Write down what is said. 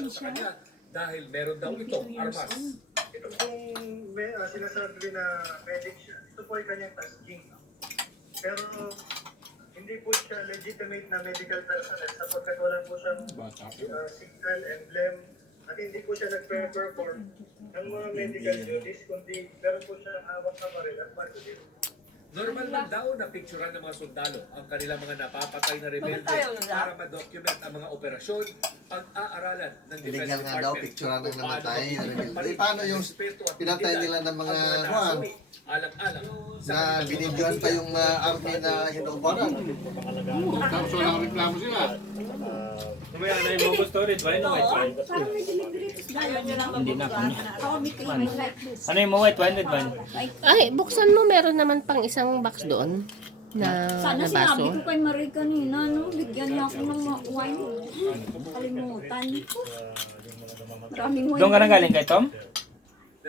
regalo sa kanya dahil meron daw itong armas. Ito pong sinasabi na medic siya. Ito po ay kanyang tasking. Pero hindi po siya legitimate na medical personnel sapagkat wala po siyang signal, emblem, at hindi po siya nag-perform ng mga medical duties, kundi meron po siya hawak na baril at baril. Normal lang daw na picturean ng mga sundalo ang kanilang mga napapatay na rebelde para ma-document ang mga operasyon, pag-aaralan ng Defense Binigyan nga Department. daw picturean ng namatay na rebelde. Ipagpalit Paano yung respeto at pinatay dignidad nila ng mga ang Juan nasawi, alang-alang sa na kanilang binidyoan pa yung army na hinuubaran? Tapos walang reklamo sila. Mamaya na yung mga storage, why no white wine? Parang may delivery. Hindi na kami. Ako may clean like this. Ano yung mga white wine, red wine? Ay, buksan mo, meron naman pang isang box doon na, Sana na sinabi baso. ko kay Marie kanina, no? Bigyan niya ako ng wine. Kalimutan ko. Maraming wine. Doon ka nang galing kay Tom?